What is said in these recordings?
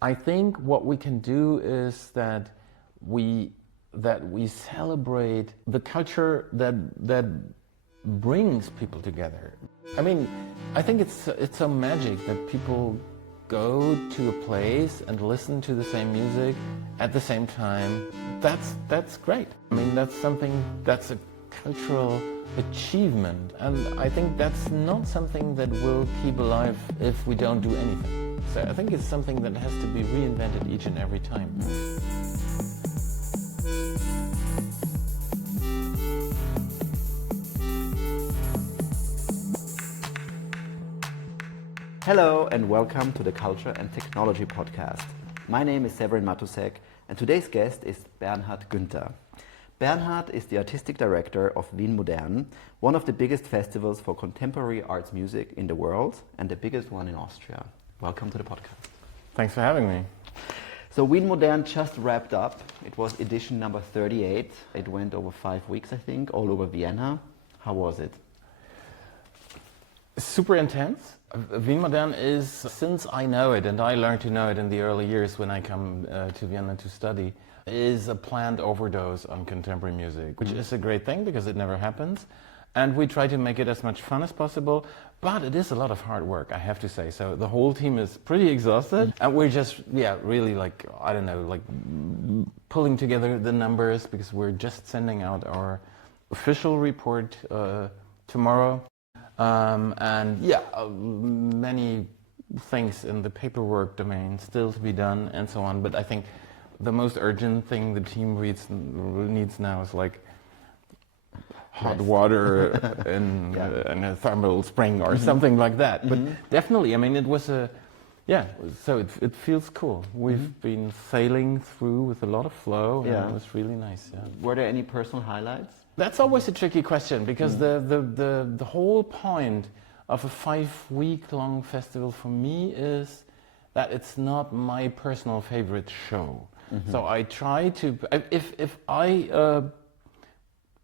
I think what we can do is that we celebrate the culture that brings people together. I mean, I think it's so magic that people go to a place and listen to the same music at the same time. That's great. I mean, that's a cultural achievement, and I think that's not something that will keep alive if we don't do anything. So I think it's something that has to be reinvented each and every time. Hello and welcome to the Culture and Technology Podcast. My name is Severin Matusek and today's guest is Bernhard Günther. Bernhard is the artistic director of Wien Modern, one of the biggest festivals for contemporary arts music in the world and the biggest one in Austria. Welcome to the podcast. Thanks for having me. So Wien Modern just wrapped up. It was edition number 38. It went over 5 weeks, I think, all over Vienna. How was it? Super intense. Wien Modern is, since I know it, and I learned to know it in the early years when I come to Vienna to study, is a planned overdose on contemporary music, which is a great thing because it never happens. And we try to make it as much fun as possible, but it is a lot of hard work, I have to say. So the whole team is pretty exhausted, and we're just, really pulling together the numbers because we're just sending out our official report tomorrow. Many things in the paperwork domain still to be done and so on, but I think the most urgent thing the team needs now is like hot water and a thermal spring or something like that. But definitely, I mean, it was so it feels cool. We've been sailing through with a lot of flow, and it was really nice. Yeah. Were there any personal highlights? That's always a tricky question because the whole point of a 5-week-long festival for me is that it's not my personal favorite show. So I try to, if I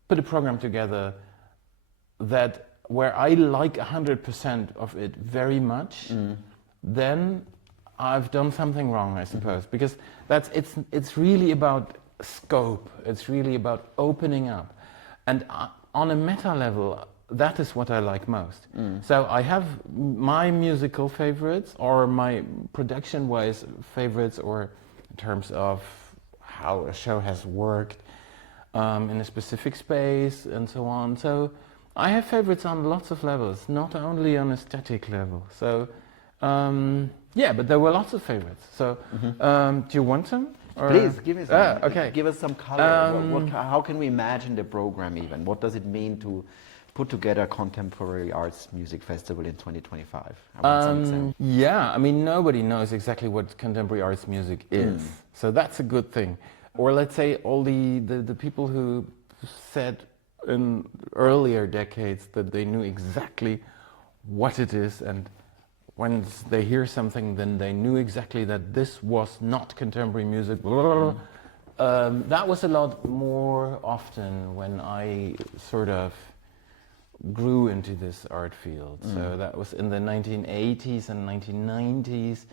put a program together where I like 100% of it very much, then I've done something wrong, I suppose, because it's really about scope. It's really about opening up. And on a meta level, that is what I like most. So I have my musical favorites or my production-wise favorites, or in terms of how a show has worked in a specific space and so on. So I have favorites on lots of levels, not only on a static level. So but there were lots of favorites. So do you want some? Or? Please, give me some. Okay. Give us some color. How can we imagine the program even? What does it mean to put together a contemporary arts music festival in 2025? I want some examples. I mean, nobody knows exactly what contemporary arts music is. So that's a good thing. Or let's say all the people who said in earlier decades that they knew exactly what it is, and when they hear something, then they knew exactly that this was not contemporary music. That was a lot more often when I sort of grew into this art field. So that was in the 1980s and 1990s.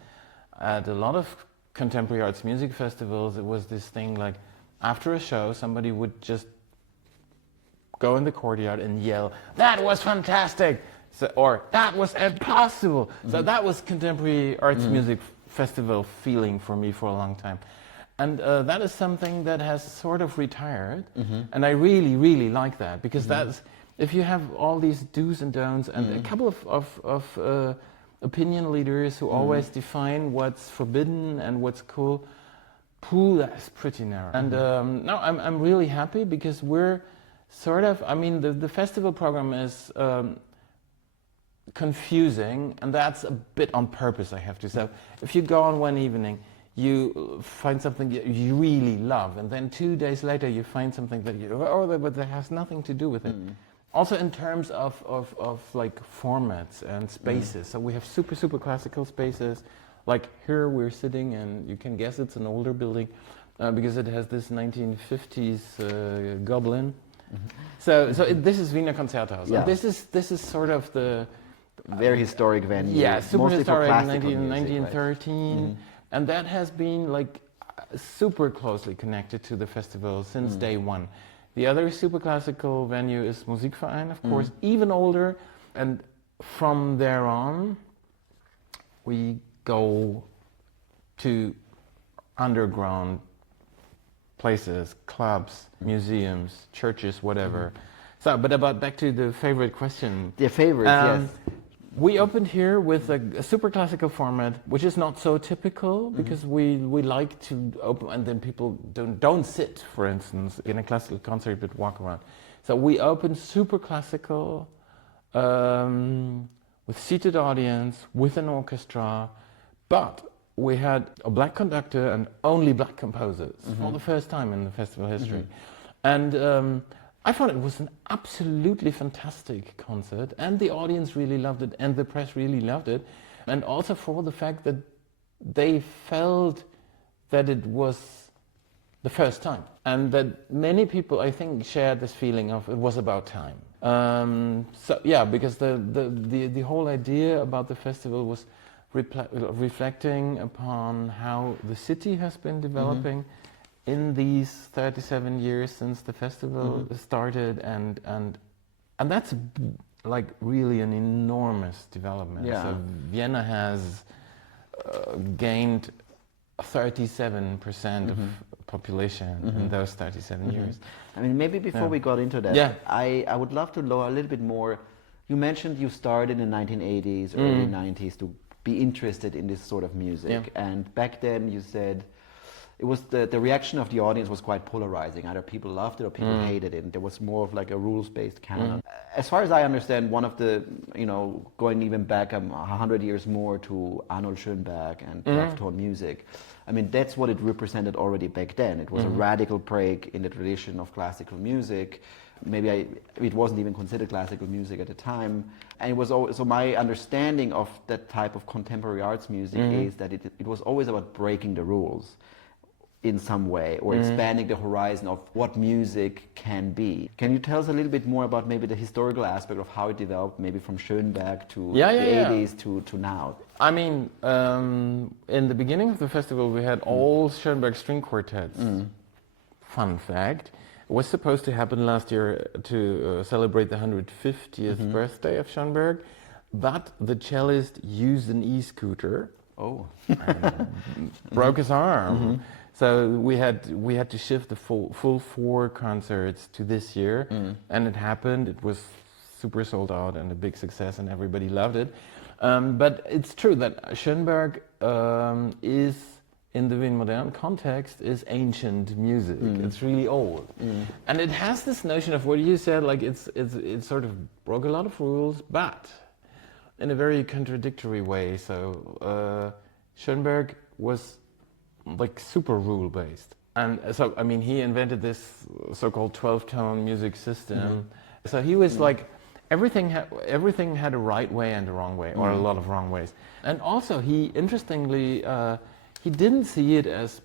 At a lot of contemporary arts music festivals, it was this thing like after a show, somebody would just go in the courtyard and yell, "That was fantastic!" or "That was impossible!" So that was contemporary arts music festival feeling for me for a long time. And that is something that has sort of retired. And I really, really like that, because that's, if you have all these do's and don'ts and a couple of opinion leaders who always define what's forbidden and what's cool, that's pretty narrow. And no, I'm really happy because we're sort of, I mean, the festival program is confusing, and that's a bit on purpose, I have to say. If you go on one evening, you find something you really love, and then 2 days later you find something that but that has nothing to do with it. Also in terms of like formats and spaces. So we have super classical spaces. Like here we're sitting, and you can guess it's an older building because it has this 1950s goblin. This is Wiener Konzerthaus. Yeah. This is sort of the very historic venue. Yeah, super mostly historic. for classical 1913. music, right? And that has been like super closely connected to the festival since day one. The other super classical venue is Musikverein, of course, even older. And from there on, we go to underground places, clubs, museums, churches, whatever. So, but back to the favorite question. The favorite, yes. We opened here with a super classical format, which is not so typical because we like to open and then people don't sit, for instance, in a classical concert but walk around. So we opened super classical with seated audience, with an orchestra, but we had a black conductor and only black composers for the first time in the festival history. And I thought it was an absolutely fantastic concert, and the audience really loved it, and the press really loved it, and also for the fact that they felt that it was the first time, and that many people, I think, shared this feeling of it was about time. So yeah, because the whole idea about the festival was reflecting upon how the city has been developing in these 37 years since the festival started, and that's like really an enormous development. Yeah. So Vienna has gained 37% of population in those 37 years. I mean, maybe before we got into that, Yeah. I would love to know a little bit more. You mentioned you started in the 1980s, early 90s to be interested in this sort of music. And back then you said it was the reaction of the audience was quite polarizing. Either people loved it or people hated it. And there was more of like a rules-based canon. As far as I understand, one of the, going even back 100 years more to Arnold Schönberg and Plattform music, I mean, that's what it represented already back then. It was a radical break in the tradition of classical music. Maybe it wasn't even considered classical music at the time. And it was always, so my understanding of that type of contemporary arts music is that it was always about breaking the rules in some way, or expanding the horizon of what music can be. Can you tell us a little bit more about maybe the historical aspect of how it developed, maybe from Schönberg to the 80s to now? I mean, in the beginning of the festival, we had all Schönberg string quartets. Fun fact. It was supposed to happen last year to celebrate the 150th birthday of Schönberg, but the cellist used an e-scooter. Broke his arm. So we had to shift the full 4 concerts to this year, and it happened. It was super sold out and a big success, and everybody loved it. But it's true that Schönberg is, in the Wien Modern context, is ancient music. It's really old, and it has this notion of what you said, like it sort of broke a lot of rules, but in a very contradictory way. So Schönberg was like super rule based, and so I mean he invented this so-called 12-tone music system. So he was like everything had a right way and a wrong way, or a lot of wrong ways. And also he interestingly he didn't see it as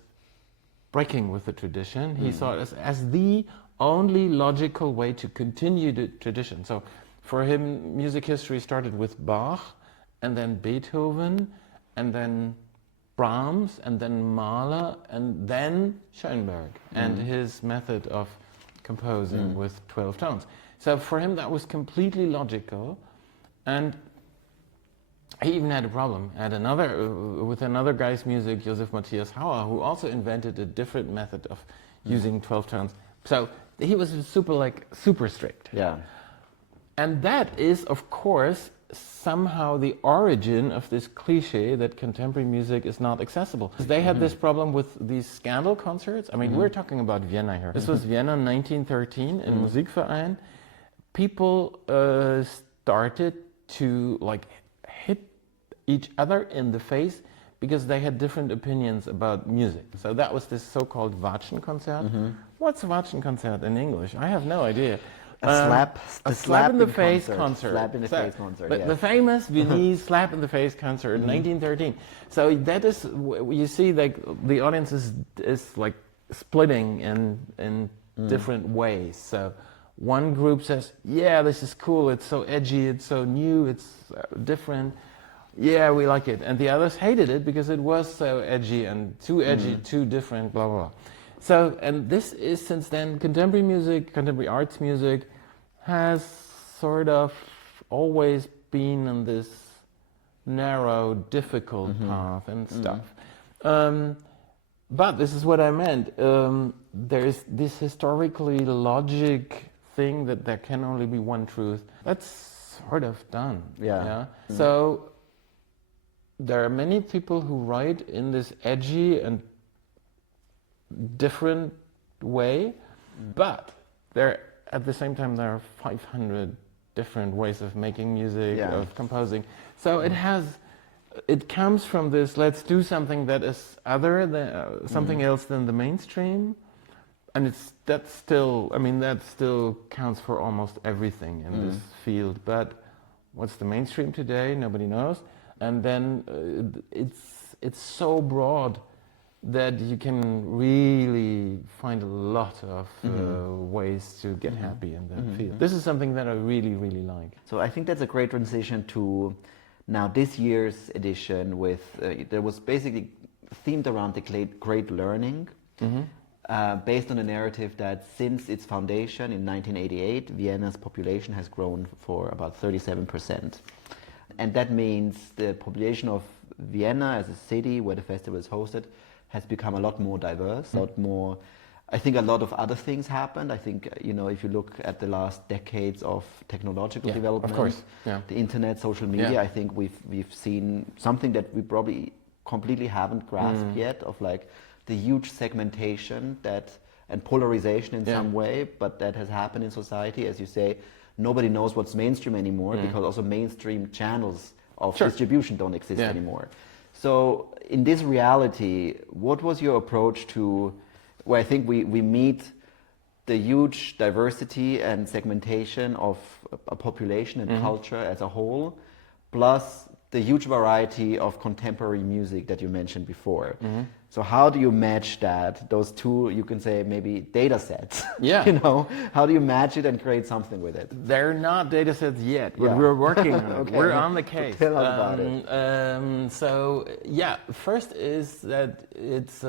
breaking with the tradition. He saw it as the only logical way to continue the tradition. So for him, music history started with Bach, and then Beethoven, and then Brahms, and then Mahler, and then Schönberg, and his method of composing with 12 tones. So for him that was completely logical, and he even had a problem with another guy's music, Joseph Matthias Hauer, who also invented a different method of using 12 tones. So he was super strict. Yeah. And that is, of course, somehow the origin of this cliche that contemporary music is not accessible. They had this problem with these scandal concerts. I mean, we're talking about Vienna here. This was Vienna 1913 in Musikverein. People started to hit each other in the face because they had different opinions about music. So that was this so-called Watschenkonzert. What's Watschenkonzert in English? I have no idea. A slap in the face concert. Slap in the face concert. Yes. The famous Viennese slap in the face concert, 1913. So that is, you see, the audience is like splitting in different ways. So one group says, "Yeah, this is cool. It's so edgy. It's so new. It's different." yeah, we like it. And the others hated it because it was so edgy and too edgy, too different, blah, blah, blah. So, and this is, since then, contemporary music, contemporary arts music has sort of always been on this narrow, difficult path and stuff. But this is what I meant. There's this historically logic thing that there can only be one truth. That's sort of done. Yeah. So there are many people who write in this edgy and different way, but there at the same time there are 500 different ways of making music, of composing. So it comes from this, let's do something that is other than something else than the mainstream, and that still counts for almost everything in this field. But what's the mainstream today? Nobody knows. And then it's so broad that you can really find a lot of ways to get happy in that field. This is something that I really, really like. So I think that's a great transition to now this year's edition with, there was basically themed around the great learning, based on a narrative that since its foundation in 1988, Vienna's population has grown for about 37%. And that means the population of Vienna as a city where the festival is hosted has become a lot more diverse, a lot more. I think a lot of other things happened. I think, if you look at the last decades of technological development, of course. The internet, social media, I think we've seen something that we probably completely haven't grasped yet, of like the huge segmentation and polarization in some way, but that has happened in society. As you say, nobody knows what's mainstream anymore because also mainstream channels of distribution don't exist anymore. So in this reality, what was your approach to, where I think we meet the huge diversity and segmentation of a population and culture as a whole, plus the huge variety of contemporary music that you mentioned before. So how do you match those two, you can say maybe data sets? How do you match it and create something with it? They're not data sets yet, but we're working on it. Okay. We're on the case. So tell us about it. First is that it's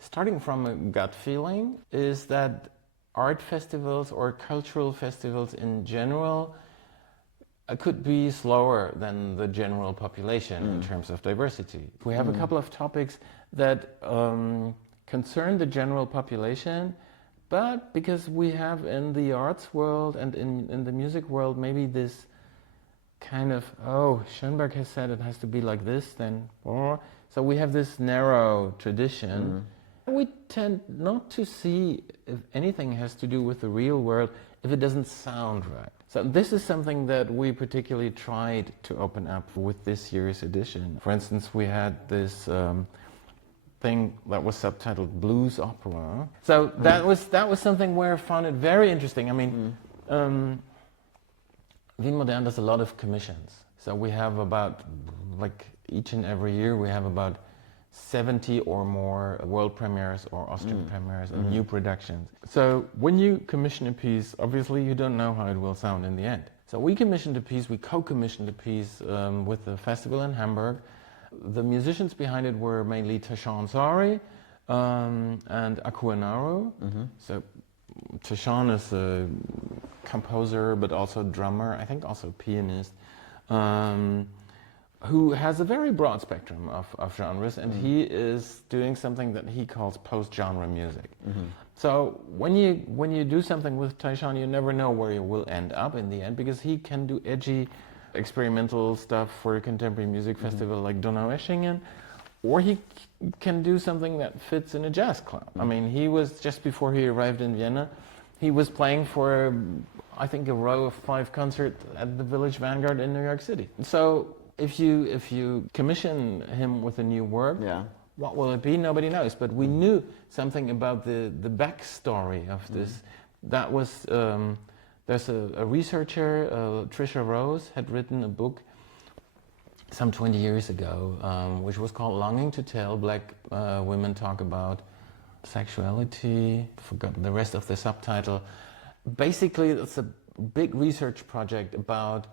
starting from a gut feeling, is that art festivals or cultural festivals in general could be slower than the general population in terms of diversity. We have a couple of topics that concern the general population, but because we have in the arts world and in the music world maybe this kind of, Schoenberg has said it has to be like this, then, so we have this narrow tradition. We tend not to see if anything has to do with the real world if it doesn't sound right. So this is something that we particularly tried to open up with this year's edition. For instance, we had this thing that was subtitled Blues Opera. So that was something where I found it very interesting. I mean, Wien Modern does a lot of commissions. So we have about, like each and every year, we have about 70 or more world premieres or Austrian premieres and new productions. So when you commission a piece, obviously you don't know how it will sound in the end. So we commissioned a piece, we co-commissioned a piece with the festival in Hamburg. The musicians behind it were mainly Tashan Sari and Akuanaru. So Tashan is a composer but also drummer, I think also pianist. Who has a very broad spectrum of genres, and he is doing something that he calls post-genre music. So when you do something with Taishan, you never know where you will end up in the end, because he can do edgy experimental stuff for a contemporary music festival like Donaueschingen, or he can do something that fits in a jazz club. I mean, he was, just before he arrived in Vienna, he was playing for, I think, a row of 5 concerts at the Village Vanguard in New York City. So if you commission him with a new work, what will it be? Nobody knows. But we knew something about the backstory of this. That was, there's a researcher, Tricia Rose, had written a book some 20 years ago, which was called Longing to Tell Black Women Talk About Sexuality. Forgot the rest of the subtitle. Basically, it's a big research project about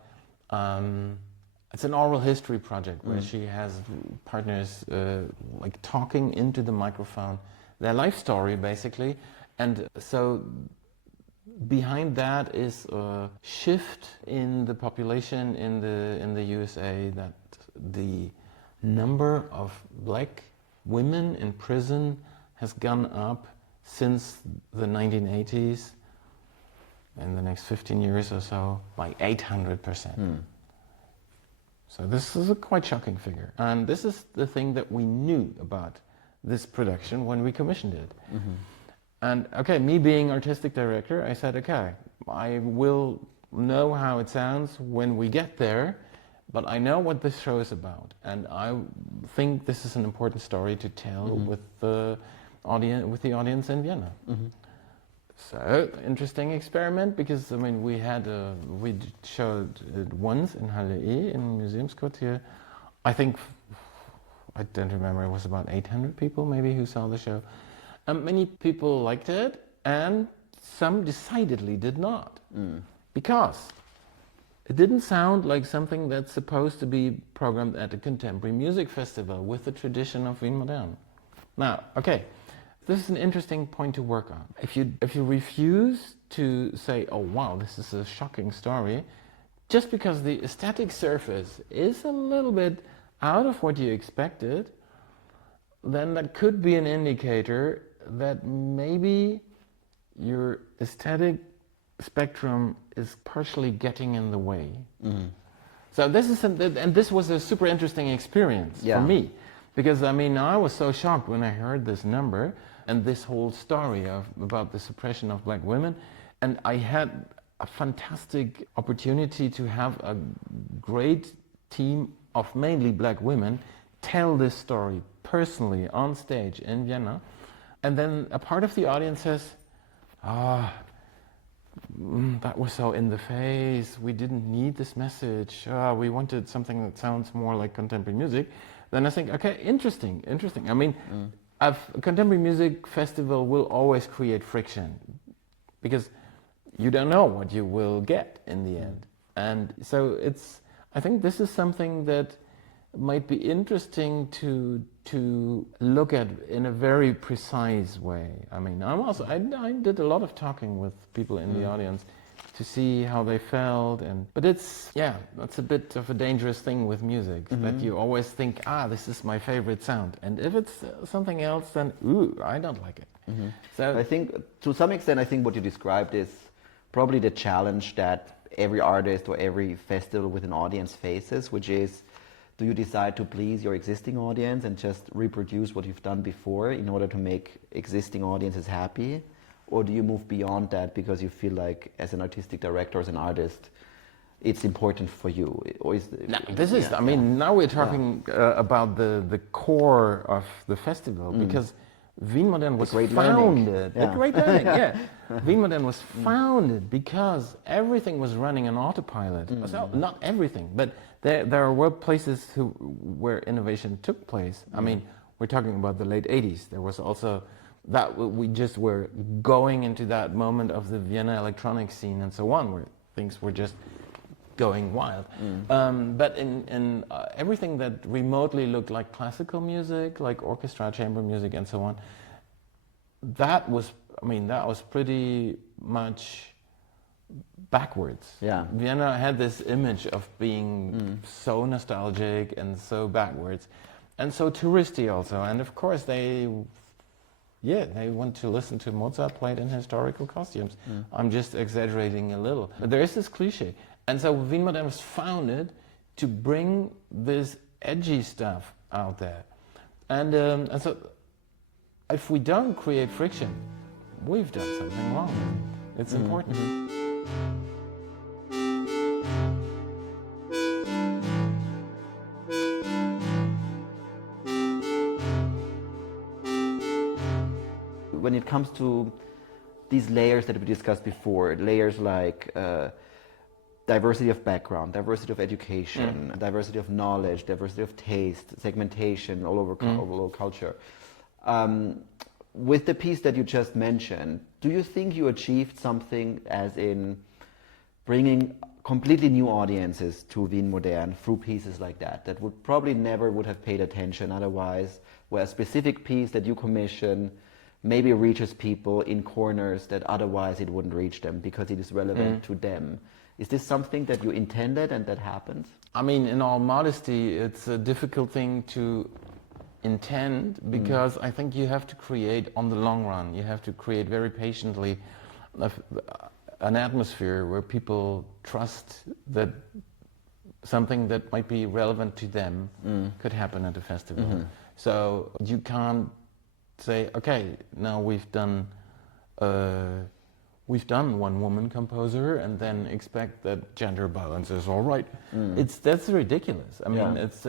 it's an oral history project where she has partners like talking into the microphone, their life story basically. And so behind that is a shift in the population in the USA, that the number of black women in prison has gone up since the 1980s, in the next 15 years or so, by 800%. So this is a quite shocking figure. And this is the thing that we knew about this production when we commissioned it. And okay, me being artistic director, I said, okay, I will know how it sounds when we get there, but I know what this show is about. And I think this is an important story to tell with the audience in Vienna. So, interesting experiment, because I mean, we showed it once in Halle E in Museumsquartier. I think, I don't remember, it was about 800 people maybe who saw the show. Many people liked it, and some decidedly did not, because it didn't sound like something that's supposed to be programmed at a contemporary music festival with the tradition of Wien Modern. Now, okay, this is an interesting point to work on. If you refuse to say, oh wow, this is a shocking story, just because the aesthetic surface is a little bit out of what you expected, then that could be an indicator that maybe your aesthetic spectrum is partially getting in the way. So this was a super interesting experience for me, because I mean, I was so shocked when I heard this number and this whole story about the suppression of black women, and I had a fantastic opportunity to have a great team of mainly black women tell this story personally on stage in Vienna. And then a part of the audience says, that was so in the face, we didn't need this message, we wanted something that sounds more like contemporary music. Then I think, okay, interesting. I mean, a contemporary music festival will always create friction, because you don't know what you will get in the end. And so I think this is something that might be interesting to look at in a very precise way. I mean, I did a lot of talking with people in the audience to see how they felt, but that's a bit of a dangerous thing with music, that you always think, this is my favorite sound, and if it's something else, then I don't like it. So I think, to some extent, I think what you described is probably the challenge that every artist or every festival with an audience faces, which is, do you decide to please your existing audience and just reproduce what you've done before in order to make existing audiences happy? Or do you move beyond that because you feel like, as an artistic director, as an artist, it's important for you? Or now we're talking about the core of the festival, because Wien Modern was founded. Great learning, Wien Modern was founded because everything was running on autopilot. So, not everything, but there were places where innovation took place. I mean, we're talking about the late 80s. There was also that we just were going into that moment of the Vienna electronic scene and so on, where things were just going wild. But in everything that remotely looked like classical music, like orchestra, chamber music, and so on, that was pretty much backwards. Vienna had this image of being so nostalgic and so backwards, and so touristy also. And of course they want to listen to Mozart played in historical costumes. I'm just exaggerating a little, but there is this cliche. And so Wien Modern was founded to bring this edgy stuff out there. And so if we don't create friction, we've done something wrong. It's important. When it comes to these layers that we discussed before, layers like diversity of background, diversity of education, diversity of knowledge, diversity of taste, segmentation all over culture. With the piece that you just mentioned, do you think you achieved something, as in bringing completely new audiences to Wien Modern through pieces like that would probably never would have paid attention otherwise, where a specific piece that you commission maybe reaches people in corners that otherwise it wouldn't reach them because it is relevant to them. Is this something that you intended and that happened? I mean, in all modesty, it's a difficult thing to intend because I think you have to create on the long run. You have to create very patiently an atmosphere where people trust that something that might be relevant to them could happen at a festival. So you can't say, okay, now we've done one woman composer and then expect that gender balance is all right. That's ridiculous. I mean, it's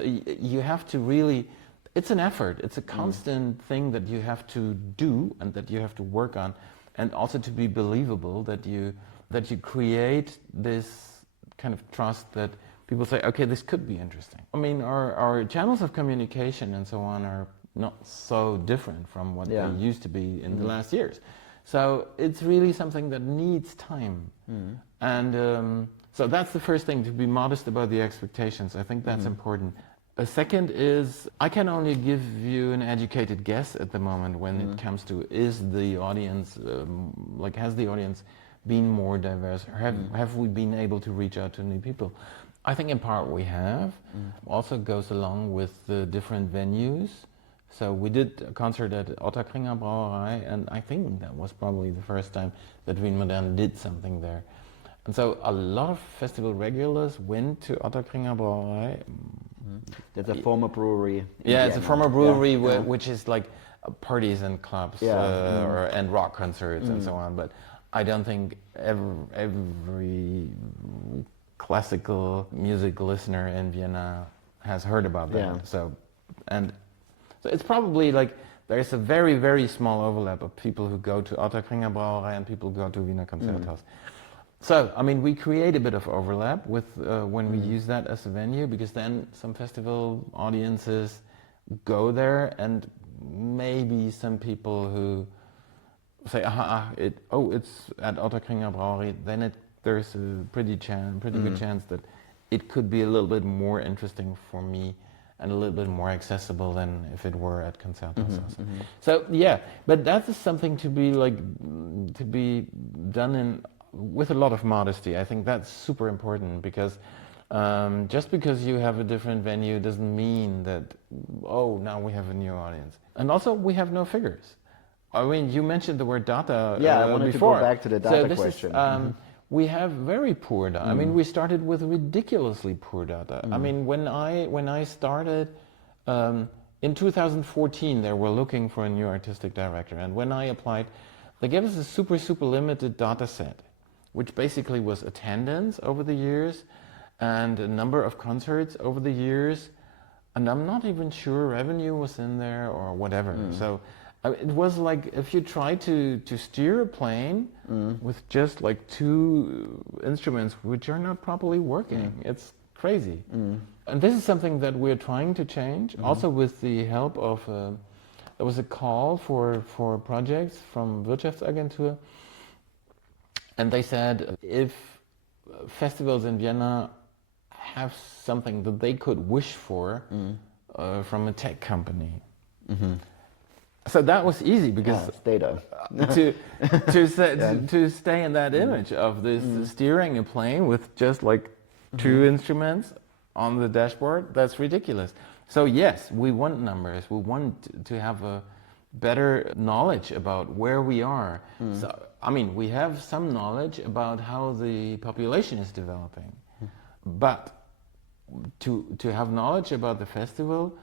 you have to really. It's an effort. It's a constant thing that you have to do and that you have to work on, and also to be believable that you create this kind of trust that people say, okay, this could be interesting. I mean, our channels of communication and so on are not so different from what they used to be in the last years. So it's really something that needs time. And so that's the first thing, to be modest about the expectations. I think that's important. A second is, I can only give you an educated guess at the moment when it comes to, is the audience, has the audience been more diverse? Or have we been able to reach out to new people? I think in part we have. Also goes along with the different venues. So we did a concert at Otterkringer Brauerei, and I think that was probably the first time that Wien Modern did something there. And so a lot of festival regulars went to Otterkringer Brauerei. That's a former brewery. Yeah, it's a former brewery which is like parties and clubs and rock concerts and so on. But I don't think every classical music listener in Vienna has heard about that. So it's probably like there's a very, very small overlap of people who go to Otterkringer Brauerei and people who go to Wiener Konzerthaus. So, I mean, we create a bit of overlap with when we use that as a venue, because then some festival audiences go there, and maybe some people who say, it's at Otterkringer Brauerei, then there's a pretty good chance that it could be a little bit more interesting for me and a little bit more accessible than if it were at Konzerthaus. So yeah, but that is something to be done with a lot of modesty. I think that's super important, because just because you have a different venue doesn't mean that, now we have a new audience. And also, we have no figures. I mean, you mentioned the word data I wanted before. to go back to the data question. We have very poor data. I mean, we started with ridiculously poor data. I mean, when I started in 2014, they were looking for a new artistic director, and when I applied, they gave us a super limited data set, which basically was attendance over the years and a number of concerts over the years, and I'm not even sure revenue was in there or whatever. So it was like if you try to steer a plane with just like two instruments which are not properly working. It's crazy. And this is something that we're trying to change, also with the help of, there was a call for projects from Wirtschaftsagentur, and they said if festivals in Vienna have something that they could wish for from a tech company. So that was easy, because data. to stay in that image of this steering a plane with just like two instruments on the dashboard, that's ridiculous. So yes, we want numbers. We want to have a better knowledge about where we are. So I mean, we have some knowledge about how the population is developing, but to have knowledge about the festival,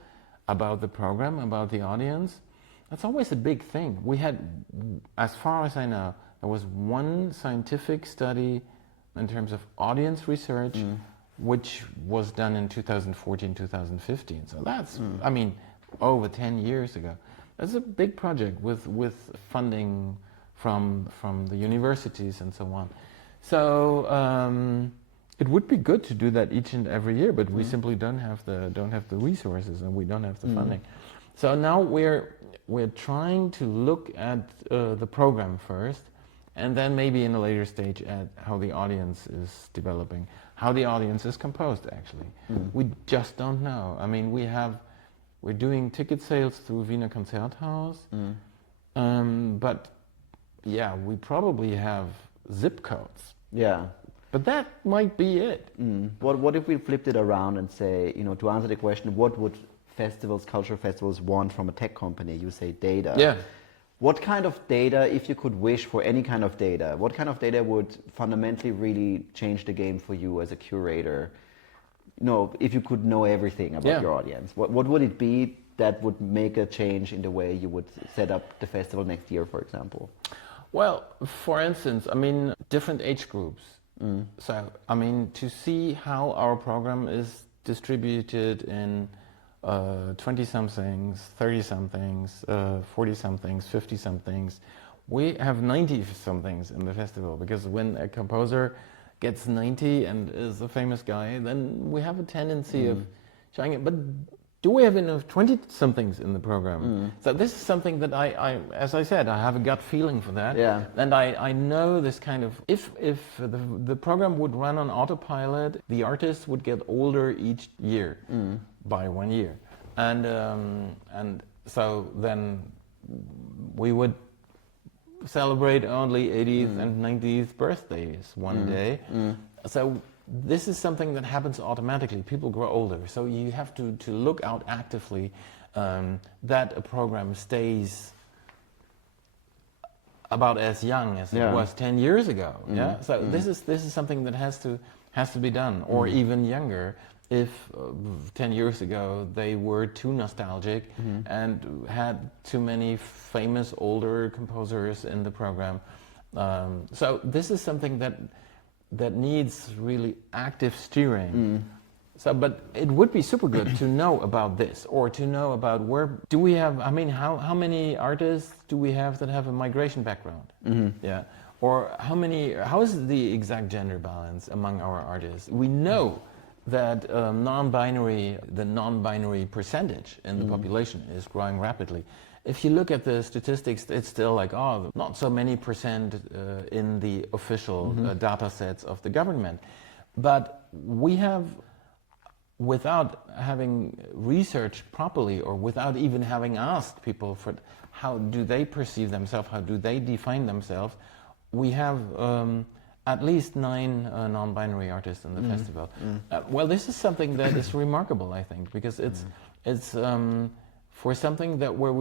about the program, about the audience, that's always a big thing. We had, as far as I know, there was one scientific study in terms of audience research, which was done in 2014, 2015. So that's, I mean, over 10 years ago. That's a big project with funding from the universities and so on. So it would be good to do that each and every year, but we simply don't have the resources, and we don't have the funding. So now we're trying to look at the program first and then maybe in a later stage at how the audience is developing, how the audience is composed actually. We just don't know. I mean, we're doing ticket sales through Wiener Konzerthaus, but yeah, we probably have zip codes. Yeah. But that might be it. What if we flipped it around and say, to answer the question, what would cultural festivals want from a tech company? You say data. Yeah. What kind of data, if you could wish for any kind of data, what kind of data would fundamentally really change the game for you as a curator? If you could know everything about your audience, what would it be that would make a change in the way you would set up the festival next year, for example? Well, for instance, I mean, different age groups. So, I mean, to see how our program is distributed in 20-somethings, 30-somethings, 40-somethings, 50-somethings. We have 90-somethings in the festival, because when a composer gets 90 and is a famous guy, then we have a tendency of showing it. But do we have enough 20-somethings in the program? So this is something that I, as I said, I have a gut feeling for that. Yeah. And I know this kind of, if the program would run on autopilot, the artists would get older each year by 1 year. And so then we would celebrate only 80th and 90th birthdays one day. So this is something that happens automatically. People grow older, so you have to look out actively that a program stays about as young as it was 10 years ago. So this is something that has to be done, or even younger. If 10 years ago they were too nostalgic and had too many famous older composers in the program. So this is something that needs really active steering. So, but it would be super good to know about this, or to know about where do we have, I mean, how many artists do we have that have a migration background? Yeah. Or how is the exact gender balance among our artists? We know that the non-binary percentage in the population is growing rapidly. If you look at the statistics, it's still like, not so many percent in the official data sets of the government. But we have, without having researched properly, or without even having asked people for how do they perceive themselves, how do they define themselves, we have at least 9 non-binary artists in the festival. Well, this is something that is remarkable, I think, because it's for something that where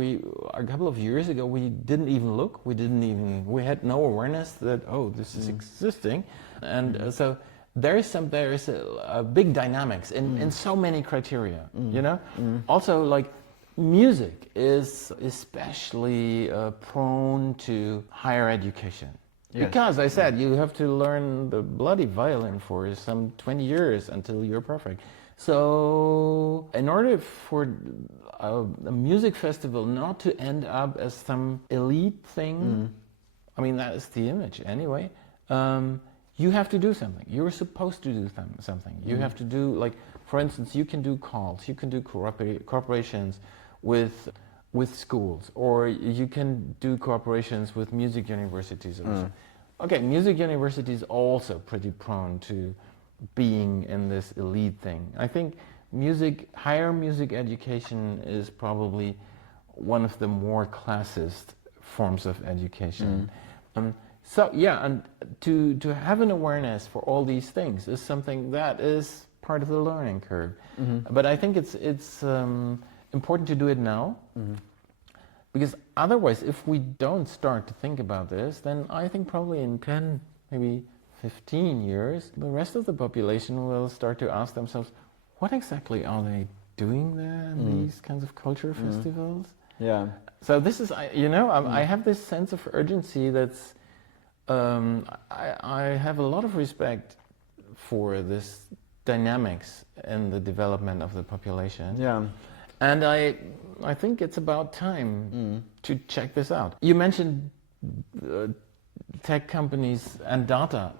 a couple of years ago we didn't even look, we had no awareness that this is existing, and so there is a big dynamics in so many criteria, Also, like, music is especially prone to higher education. Yes. Because I said you have to learn the bloody violin for some 20 years until you're perfect. So in order for a music festival not to end up as some elite thing, I mean, that is the image anyway, you have to do something. You're supposed to do something. You have to do, like, for instance, you can do calls, you can do cooperations with schools, or you can do cooperations with music universities. Okay, music universities also pretty prone to being in this elite thing. I think higher music education is probably one of the more classist forms of education. So yeah, and to have an awareness for all these things is something that is part of the learning curve. But I think it's important to do it now. Because otherwise, if we don't start to think about this, then I think probably in 10, maybe 15 years, the rest of the population will start to ask themselves, what exactly are they doing there in these kinds of culture festivals? Yeah. So this is, I have this sense of urgency that's, I have a lot of respect for this dynamics in the development of the population. Yeah. And I think it's about time to check this out. You mentioned tech companies and data.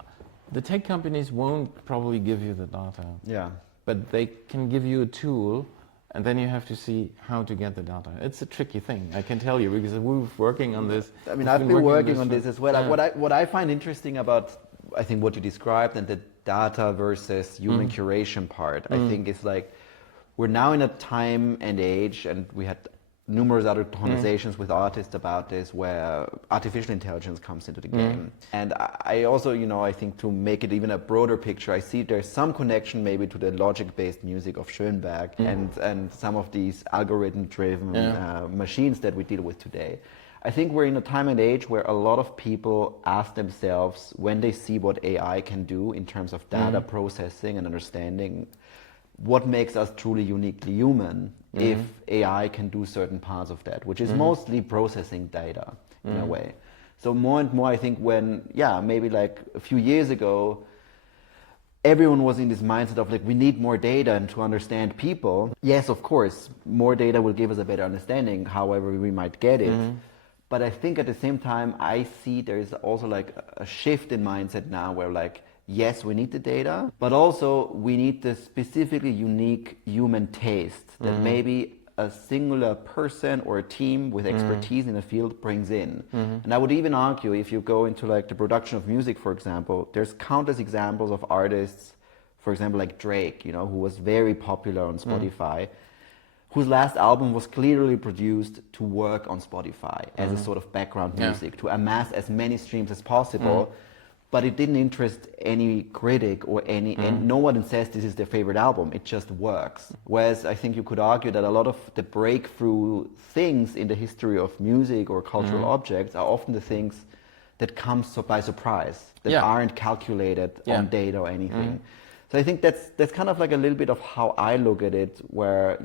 The tech companies won't probably give you the data. Yeah. But they can give you a tool and then you have to see how to get the data. It's a tricky thing, I can tell you, because we're working on this. I mean, I've been working on this as well. Yeah. What I find interesting about, I think, what you described and the data versus human curation part, I think is like, we're now in a time and age, and we had numerous other conversations with artists about this, where artificial intelligence comes into the game. And I also, I think to make it even a broader picture, I see there's some connection maybe to the logic-based music of Schoenberg and some of these algorithm-driven machines that we deal with today. I think we're in a time and age where a lot of people ask themselves, when they see what AI can do in terms of data processing and understanding, what makes us truly uniquely human if AI can do certain parts of that, which is mostly processing data in a way. So more and more, I think when, maybe like a few years ago, everyone was in this mindset of like, we need more data and to understand people. Yes, of course, more data will give us a better understanding, however we might get it. But I think at the same time, I see there's also like a shift in mindset now where like, yes, we need the data, but also we need the specifically unique human taste that maybe a singular person or a team with expertise in a field brings in. And I would even argue, if you go into like the production of music, for example, there's countless examples of artists, for example, like Drake, who was very popular on Spotify, whose last album was clearly produced to work on Spotify as a sort of background music, to amass as many streams as possible. But it didn't interest any critic or and no one says this is their favorite album. It just works. Whereas I think you could argue that a lot of the breakthrough things in the history of music or cultural objects are often the things that come by surprise, that aren't calculated on data or anything. So I think that's kind of like a little bit of how I look at it, where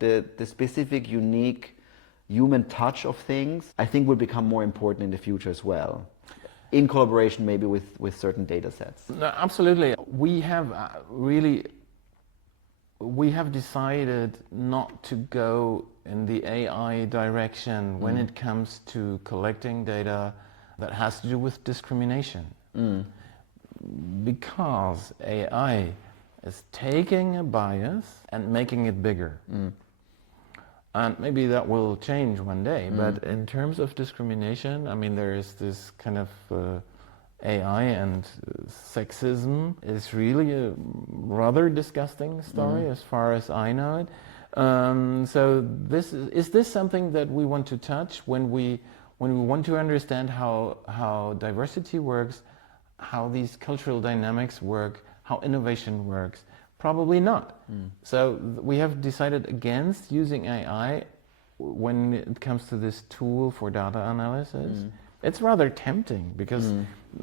the specific, unique human touch of things, I think will become more important in the future as well, in collaboration maybe with certain data sets. No, absolutely. We have decided not to go in the AI direction when it comes to collecting data that has to do with discrimination. Because AI is taking a bias and making it bigger. And maybe that will change one day, but in terms of discrimination, I mean, there is this kind of AI and sexism is really a rather disgusting story as far as I know it. So is this something that we want to touch when we want to understand how diversity works, how these cultural dynamics work, how innovation works? Probably not. So we have decided against using AI when it comes to this tool for data analysis. It's rather tempting because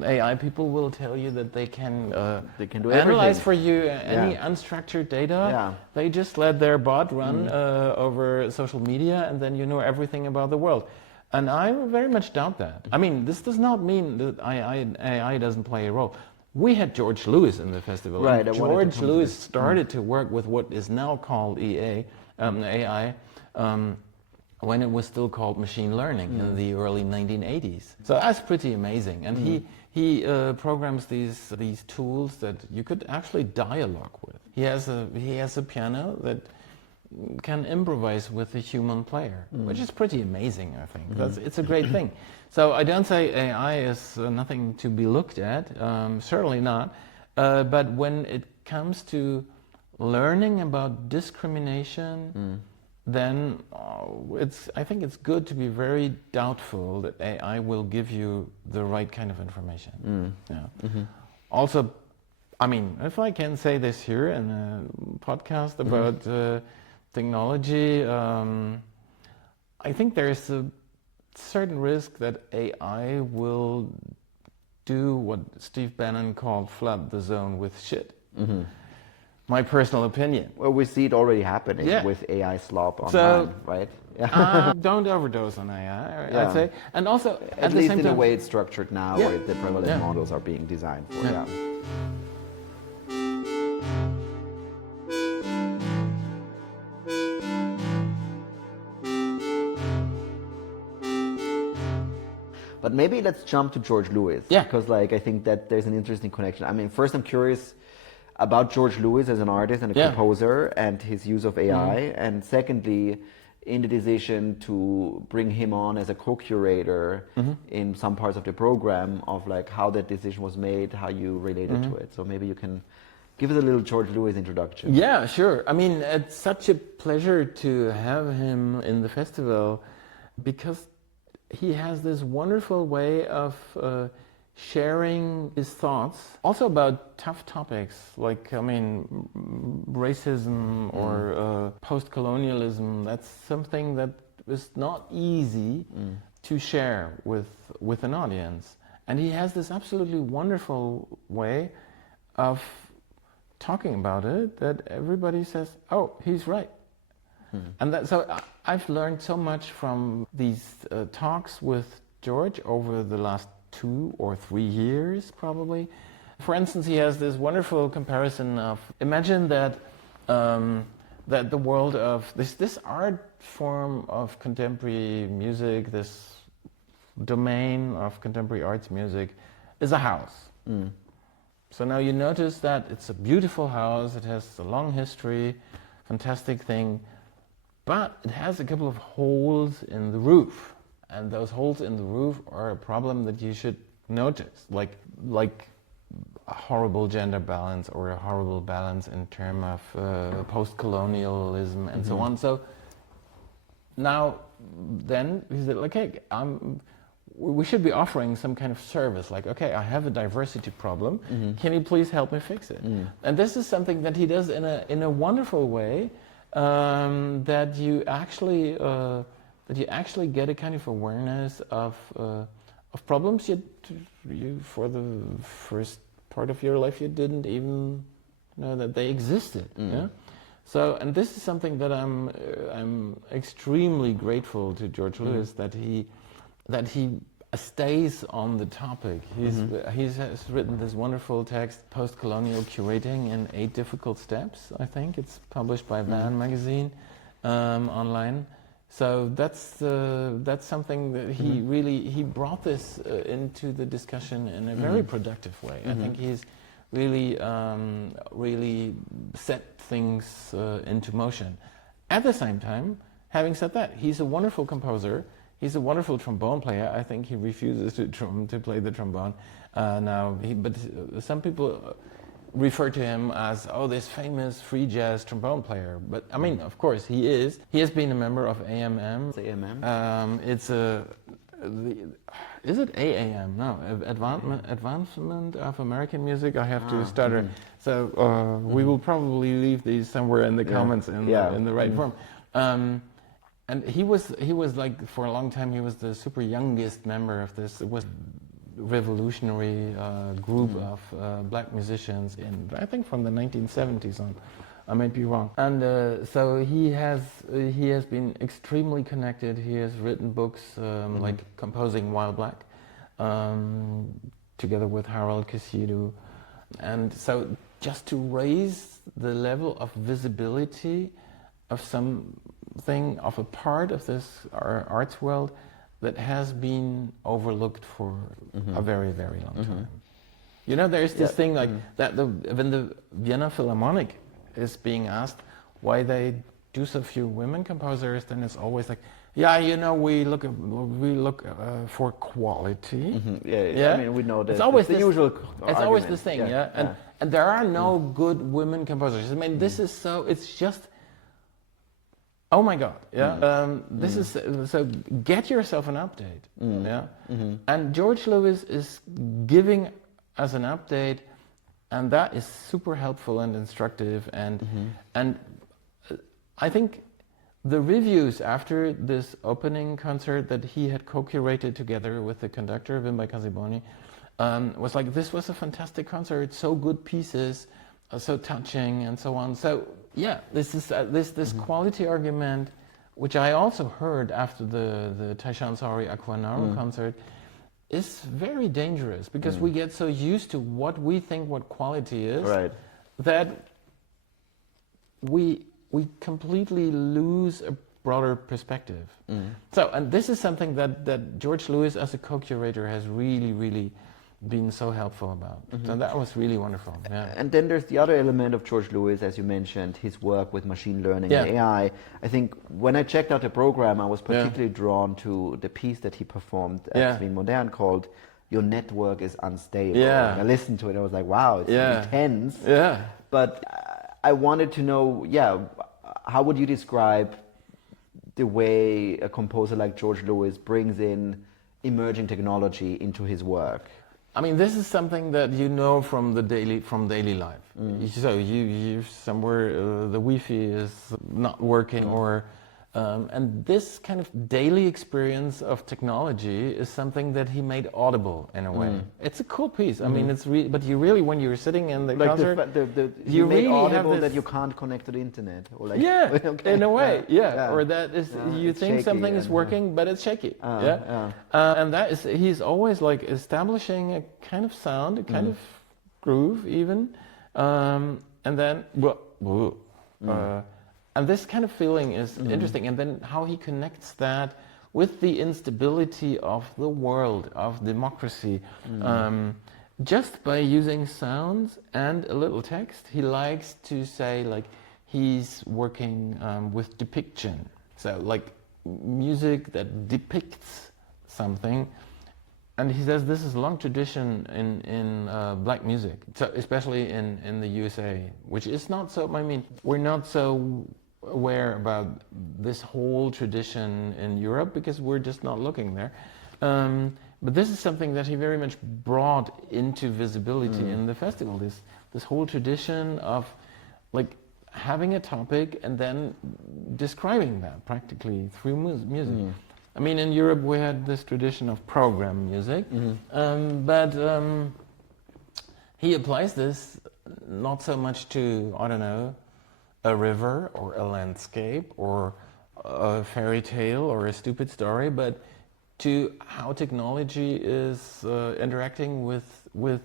AI people will tell you that they can do analyze everything for you any unstructured data. They just let their bot run over social media, and then you know everything about the world. And I very much doubt that. I mean, this does not mean that AI doesn't play a role. We had George Lewis in the festival. Right. George Lewis started to work with what is now called AI when it was still called machine learning in the early 1980s. So that's pretty amazing. And he programs these tools that you could actually dialogue with. He has a piano that can improvise with a human player, which is pretty amazing, I think. It's a great thing. So I don't say AI is nothing to be looked at, certainly not. But when it comes to learning about discrimination, then I think it's good to be very doubtful that AI will give you the right kind of information. Also, I mean, if I can say this here in a podcast about technology, I think there is a certain risk that AI will do what Steve Bannon called flood the zone with shit. My personal opinion. Well, we see it already happening with AI slop online, right? Don't overdose on AI, I'd say. And also, at least in the way it's structured now, where the prevalent models are being designed for. But maybe let's jump to George Lewis, because like I think that there's an interesting connection. I mean, first I'm curious. about George Lewis as an artist and a composer and his use of AI, and secondly, in the decision to bring him on as a co-curator in some parts of the program, of like how that decision was made, how you related to it. So maybe you can give us a little George Lewis introduction. Yeah, sure. I mean, it's such a pleasure to have him in the festival because he has this wonderful way of sharing his thoughts, also about tough topics like, I mean, racism or post-colonialism. That's something that is not easy to share with an audience. And he has this absolutely wonderful way of talking about it that everybody says, oh, he's right. And so I've learned so much from these talks with George over the last 2 or 3 years, probably. For instance, he has this wonderful comparison of, imagine that that the world of this art form of contemporary music, this domain of contemporary arts music, is a house. So now you notice that it's a beautiful house, it has a long history, fantastic thing, but it has a couple of holes in the roof. And those holes in the roof are a problem that you should notice, like a horrible gender balance or a horrible balance in terms of post-colonialism and so on. So now then he said, okay, we should be offering some kind of service, like, okay, I have a diversity problem, can you please help me fix it? And this is something that he does in a wonderful way, that you actually get a kind of awareness of problems you for the first part of your life you didn't even know that they existed. Yeah? So, and this is something that I'm extremely grateful to George Lewis that he stays on the topic. He has written this wonderful text, Post-Colonial Curating in 8 Difficult Steps, I think. It's published by Van magazine online. So that's something that he brought this into the discussion in a very productive way. I think he's really set things into motion. At the same time, having said that, he's a wonderful composer. He's a wonderful trombone player. I think he refuses to play the trombone now. But some people refer to him as, oh, this famous free jazz trombone player. But I mean, of course, he is. He has been a member of AMM. What's AMM? Is it AAM? No, Advancement of American Music. I have to stutter. So we will probably leave these somewhere in the comments in the right form. And he was like, for a long time, he was the super youngest member of this. It was revolutionary group of black musicians in, I think, from the 1970s on. I might be wrong. And so he has been extremely connected. He has written books like Composing While Black, together with Harold Casidu. And so just to raise the level of visibility of something, of a part of this arts world that has been overlooked for a very, very long time. You know, there's this thing like that when the Vienna Philharmonic is being asked why they do so few women composers, then it's always like, yeah, you know, we look for quality. I mean, we know that it's always the usual. It's always the thing, and there are no good women composers. I mean, this is so. It's just. Oh my God! This is so. Get yourself an update. And George Lewis is giving us an update, and that is super helpful and instructive. And I think the reviews after this opening concert that he had co-curated together with the conductor Wimby Casiboni was like, this was a fantastic concert. So good pieces, so touching, and so on. So. Yeah, this is this quality argument, which I also heard after the Taishan Saori Aquanaru concert, is very dangerous because we get so used to what we think what quality is that we completely lose a broader perspective. So, and this is something that George Lewis as a co-curator has really been so helpful about. So that was really wonderful. Yeah. And then there's the other element of George Lewis, as you mentioned, his work with machine learning and AI. I think when I checked out the program, I was particularly drawn to the piece that he performed at Wien Modern called "Your Network is Unstable." And I listened to it, I was like, wow, it's intense. But I wanted to know, how would you describe the way a composer like George Lewis brings in emerging technology into his work? I mean, this is something that you know from daily life. So you somewhere the Wi-Fi is not working, or and this kind of daily experience of technology is something that he made audible in a way. It's a cool piece. I mean, it's but you really, when you're sitting in the concert, you made really audible that you can't connect to the internet, or like in a way, or that is you think shaky, something is working, but it's shaky. And that is, he's always like establishing a kind of sound, a kind of groove, even, and then and this kind of feeling is interesting, and then how he connects that with the instability of the world, of democracy, just by using sounds and a little text. He likes to say, like, he's working with depiction, so like music that depicts something. And he says this is a long tradition in black music, so especially in the USA, which is not so, I mean, we're not so aware about this whole tradition in Europe because we're just not looking there. But this is something that he very much brought into visibility in the festival, this whole tradition of like having a topic and then describing that practically through music. I mean, in Europe we had this tradition of program music, but he applies this not so much to, I don't know, a river or a landscape or a fairy tale or a stupid story, but to how technology is interacting with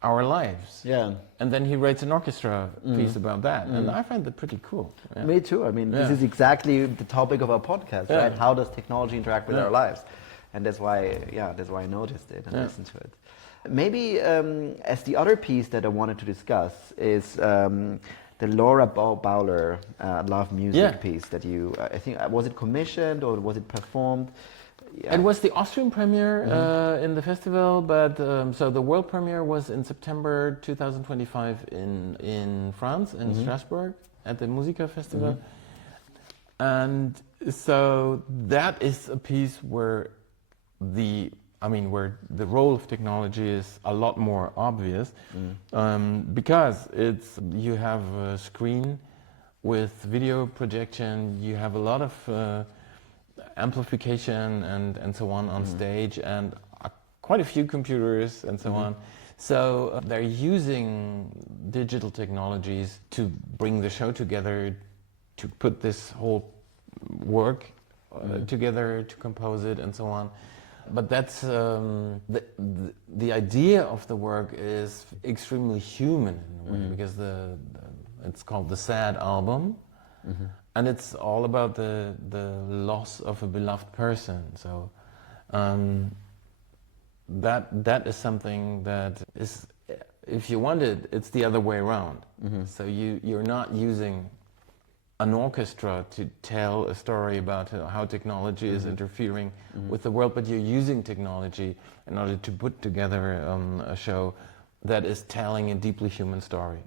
our lives. And then he writes an orchestra piece about that, and I find that pretty cool. Me too. I mean, this is exactly the topic of our podcast, right? How does technology interact with our lives? And that's why I noticed it and listened to it. Maybe as the other piece that I wanted to discuss is the Laura Bauler Love Music piece that you, I think, was it commissioned or was it performed? It was the Austrian premiere in the festival, but so the world premiere was in September 2025 in France, in Strasbourg, at the Musica Festival. And so that is a piece where where the role of technology is a lot more obvious, because you have a screen with video projection, you have a lot of amplification and so on stage, and quite a few computers and so on. So they're using digital technologies to bring the show together, to put this whole work together, to compose it and so on. But that's the idea of the work is extremely human in a way, because it's called the Sad Album. And it's all about the loss of a beloved person. So that is something that is, if you want it, it's the other way around. So you're not using an orchestra to tell a story about how technology is interfering with the world, but you're using technology in order to put together a show that is telling a deeply human story.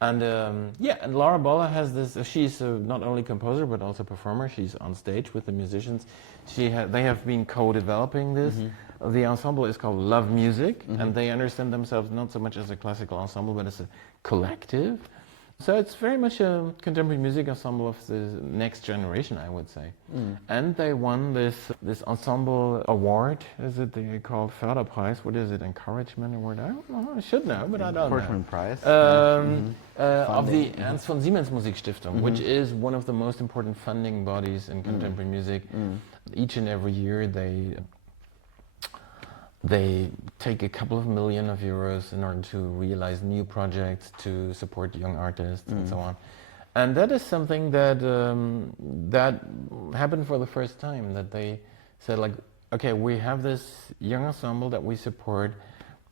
And and Laura Bauler has this. She's not only composer but also performer. She's on stage with the musicians. They have been co-developing this. The ensemble is called Love Music, and they understand themselves not so much as a classical ensemble but as a collective. So it's very much a contemporary music ensemble of the next generation, I would say. And they won this ensemble award. Is it called Förderpreis? What is it? Encouragement award? I don't know. I should know, but I don't know. Encouragement prize. Of the Ernst von Siemens Musikstiftung, which is one of the most important funding bodies in contemporary music. Each and every year they take a couple of million of euros in order to realize new projects, to support young artists and so on. And that is something that that happened for the first time, that they said, like, okay, we have this young ensemble that we support,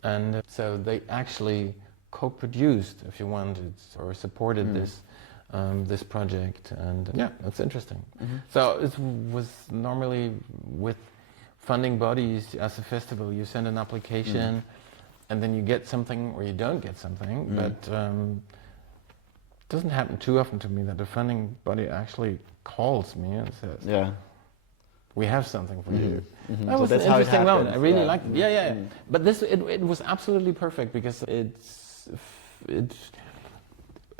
and so they actually co-produced, if you wanted, or supported this project, and yeah, that's interesting. So it was normally with funding bodies as a festival, you send an application, and then you get something or you don't get something, but it doesn't happen too often to me that the funding body actually calls me and says, Yeah. we have something for you. That So was that's an how it interesting moment. I happens, really yeah. liked it. Yeah. But this, it was absolutely perfect because it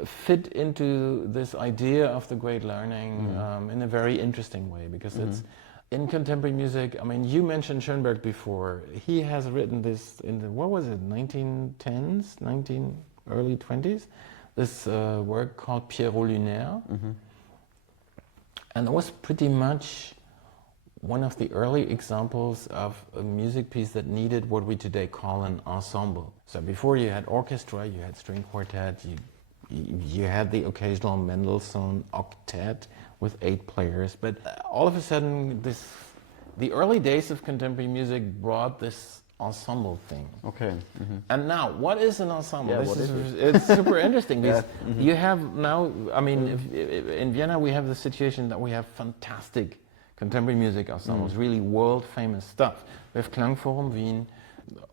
fit into this idea of the great learning in a very interesting way, because it's in contemporary music. I mean, you mentioned Schoenberg before. He has written this in the, what was it, 1910s, early 20s, this work called Pierrot Lunaire. And it was pretty much one of the early examples of a music piece that needed what we today call an ensemble. So before you had orchestra, you had string quartet, you had the occasional Mendelssohn octet with 8 players, but all of a sudden the early days of contemporary music brought this ensemble thing. Okay. And now, what is an ensemble? Yeah, This what is is it's super interesting because you have now, I mean, in Vienna we have the situation that we have fantastic contemporary music ensembles, really world famous stuff. We have Plattform, Wien.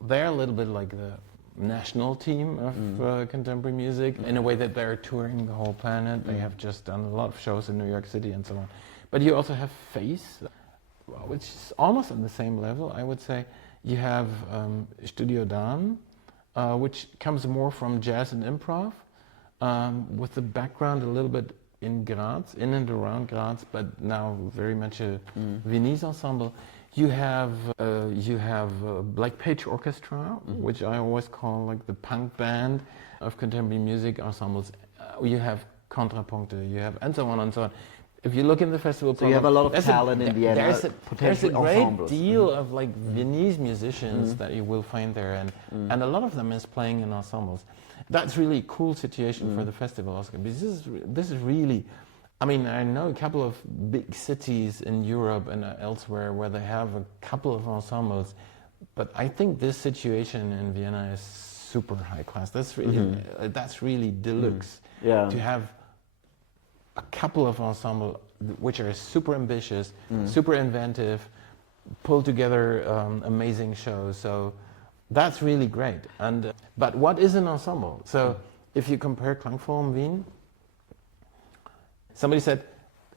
They're a little bit like the national team of contemporary music in a way that they're touring the whole planet. They have just done a lot of shows in New York City and so on. But you also have Face, which is almost on the same level, I would say. You have Studio Dan, which comes more from jazz and improv, with the background a little bit in Graz, in and around Graz, but now very much a Viennese ensemble. You have Black Page Orchestra, which I always call like the punk band of contemporary music ensembles. You have Kontrapunkte, you have, and so on and so on. If you look in the festival So you have a lot of talent in Vienna, there's a potential great ensembles. deal of like Viennese musicians that you will find there, and a lot of them is playing in ensembles. That's really a cool situation for the festival also, because this is really, I mean, I know a couple of big cities in Europe and elsewhere where they have a couple of ensembles, but I think this situation in Vienna is super high class. That's really deluxe. Yeah. To have a couple of ensembles which are super ambitious, super inventive, pull together amazing shows. So that's really great. And but what is an ensemble? So if you compare Klangform Wien, somebody said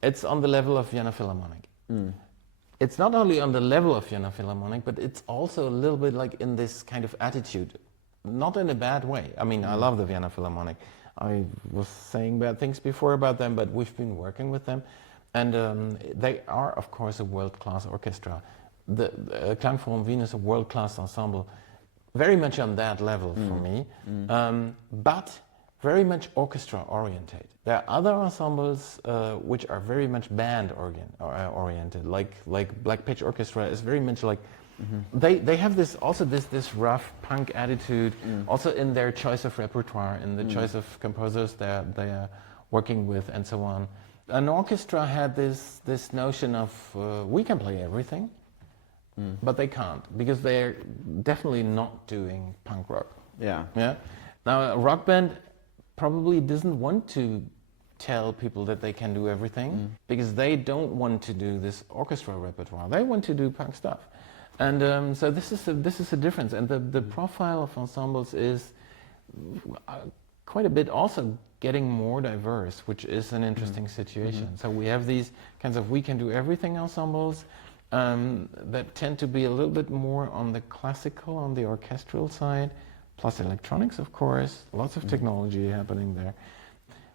it's on the level of Vienna Philharmonic. It's not only on the level of Vienna Philharmonic, but it's also a little bit like in this kind of attitude, not in a bad way. I mean, I love the Vienna Philharmonic. I was saying bad things before about them, but we've been working with them. And they are, of course, a world-class orchestra. The Klangform Wien is a world-class ensemble, very much on that level for me, but very much orchestra-oriented. There are other ensembles which are very much band-oriented, like Black Page Orchestra is very much like, they have this rough punk attitude, also in their choice of repertoire, in the choice of composers that they are working with, and so on. An orchestra had this notion of we can play everything, but they can't, because they're definitely not doing punk rock. Yeah. Now a rock band probably doesn't want to tell people that they can do everything, because they don't want to do this orchestra repertoire. They want to do punk stuff. And so this is a difference, and the profile of ensembles is quite a bit also getting more diverse, which is an interesting situation. So we have these kinds of we can do everything ensembles that tend to be a little bit more on the classical, on the orchestral side, plus electronics, of course, lots of technology happening there.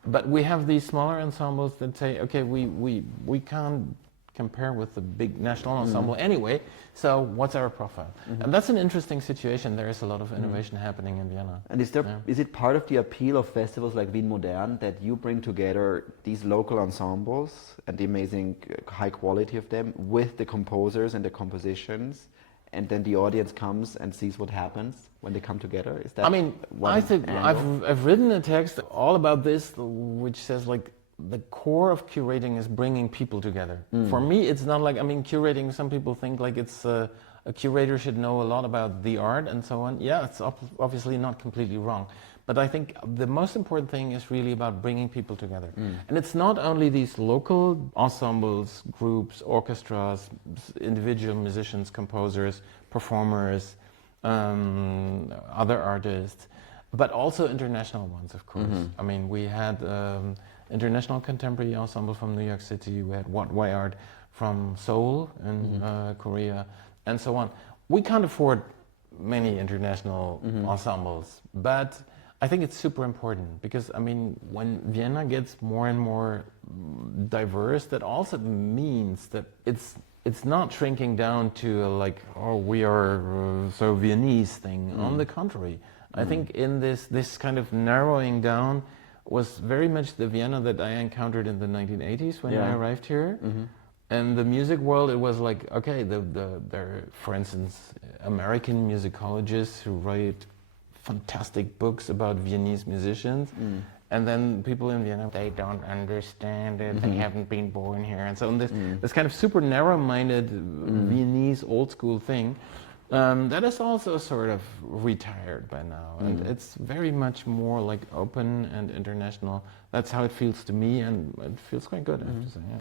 But we have these smaller ensembles that say, okay, we can't compare with the big national ensemble anyway, so what's our profile? And that's an interesting situation. There is a lot of innovation happening in Vienna. And is it part of the appeal of festivals like Wien Modern that you bring together these local ensembles and the amazing high quality of them with the composers and the compositions, and then the audience comes and sees what happens when they come together? Is that I mean, I think I've written a text all about this, which says like, the core of curating is bringing people together. For me, it's not like, I mean, curating, some people think like it's a curator should know a lot about the art and so on. Yeah, it's obviously not completely wrong. But I think the most important thing is really about bringing people together. And it's not only these local ensembles, groups, orchestras, individual musicians, composers, performers, other artists, but also international ones, of course. I mean, we had international contemporary ensemble from New York City, we had What Why Art from Seoul in Korea, and so on. We can't afford many international ensembles, but I think it's super important because, I mean, when Vienna gets more and more diverse, that also means that it's not shrinking down to like, oh, we are so Viennese thing. On the contrary, I think in this kind of narrowing down was very much the Vienna that I encountered in the 1980s when I arrived here. And the music world, it was like, okay, there, for instance, American musicologists who write fantastic books about Viennese musicians, and then people in Vienna, they don't understand it, they haven't been born here, and so on. This kind of super narrow-minded Viennese old school thing, that is also sort of retired by now, and it's very much more like open and international. That's how it feels to me, and it feels quite good, I have to say. Yeah.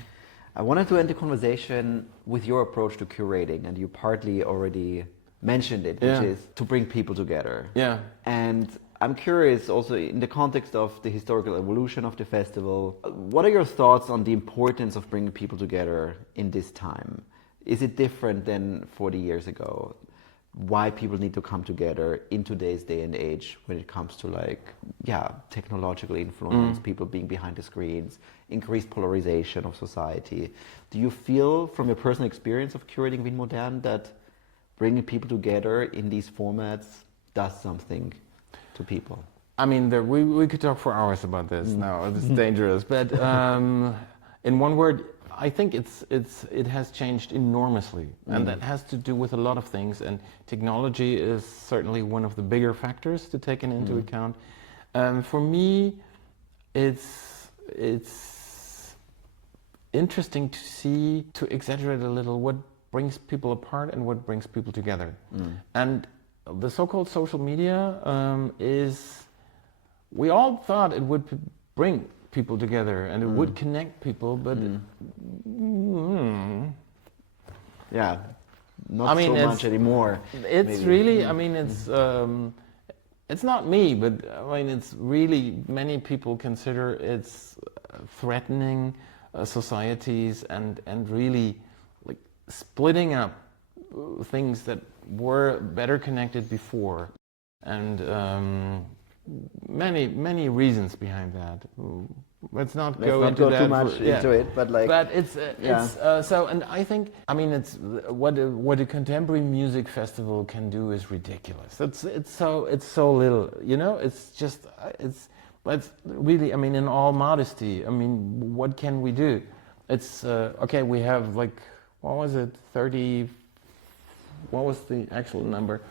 I wanted to end the conversation with your approach to curating, and you partly already mentioned it, which is to bring people together. Yeah. And I'm curious also in the context of the historical evolution of the festival, what are your thoughts on the importance of bringing people together in this time? Is it different than 40 years ago? Why people need to come together in today's day and age when it comes to like, technological influence, people being behind the screens, increased polarization of society. Do you feel from your personal experience of curating Wien Modern that bringing people together in these formats does something to people? I mean, we could talk for hours about this now. It's dangerous, but in one word, I think it has changed enormously, and that has to do with a lot of things. And technology is certainly one of the bigger factors to take into account. For me, it's interesting to see, to exaggerate a little, what brings people apart and what brings people together. And the so-called social media is, we all thought it would bring people together and it would connect people, but not so much anymore. It's maybe. really, I mean, it's not me, but I mean, it's really, many people consider it's threatening societies and really like splitting up things that were better connected before, and many reasons behind that. Let's not go into that too much into it, but like. But it's so, and I think, I mean, it's what a contemporary music festival can do is ridiculous. It's so little, you know. It's just but really, I mean, in all modesty, I mean, what can we do? It's okay. We have like, what was it? 30. What was the actual number?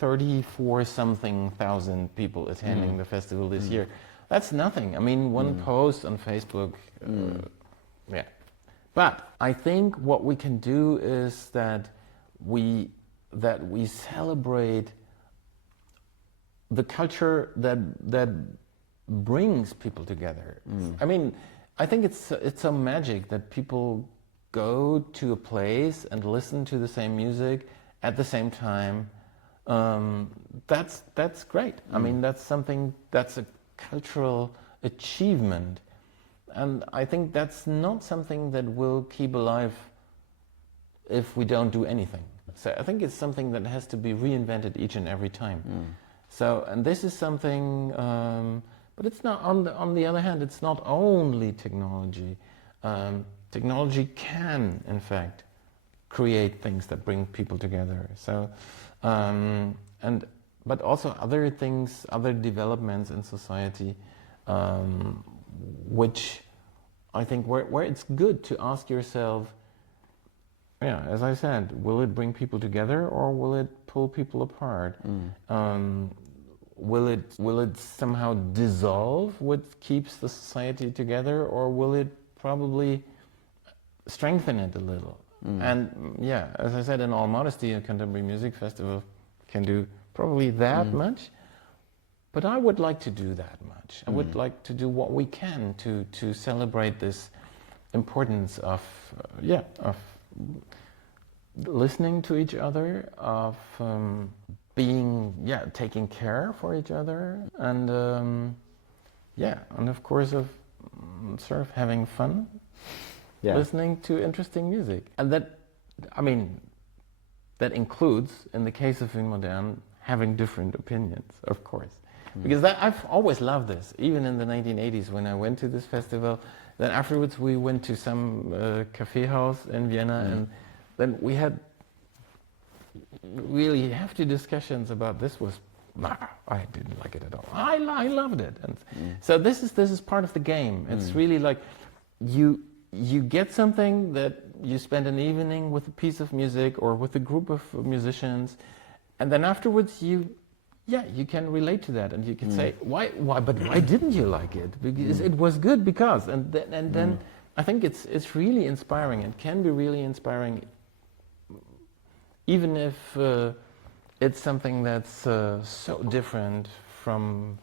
34-something thousand people attending the festival this year. That's nothing. I mean, one post on Facebook, But I think what we can do is that we celebrate the culture that brings people together. I mean, I think it's so magic that people go to a place and listen to the same music at the same time. That's great. I mean, that's a cultural achievement, and I think that's not something that will keep alive if we don't do anything. So I think it's something that has to be reinvented each and every time. So, and this is something, but it's not, on the other hand, it's not only technology. Technology can, in fact, create things that bring people together. So, but also other things, other developments in society, which I think where it's good to ask yourself, as I said, will it bring people together or will it pull people apart? will it somehow dissolve what keeps the society together, or will it probably strengthen it a little? And yeah, as I said, in all modesty, a contemporary music festival can do probably that much, but I would like to do that much. I would like to do what we can to celebrate this importance of listening to each other, of taking care for each other, and and of course of sort of having fun, listening to interesting music. And that includes, in the case of Wien Modern, having different opinions, of course. Because I've always loved this, even in the 1980s when I went to this festival. Then afterwards we went to some cafe house in Vienna, and then we had really hefty discussions about this. I didn't like it at all. I loved it. And so this is part of the game. It's really like you get something that you spend an evening with a piece of music or with a group of musicians, and then afterwards you can relate to that, and you can say, why didn't you like it? Because it was good because, and then I think it's really inspiring. It can be really inspiring, even if it's something that's so different from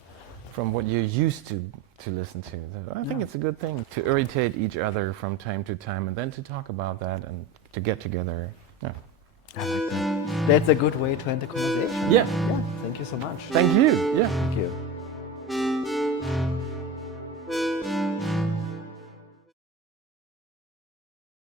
what you're used to listen to. I think it's a good thing to irritate each other from time to time, and then to talk about that and to get together. Yeah. I like that. That's a good way to end the conversation. Yeah. Thank you so much. Thank you. Yeah. Thank you.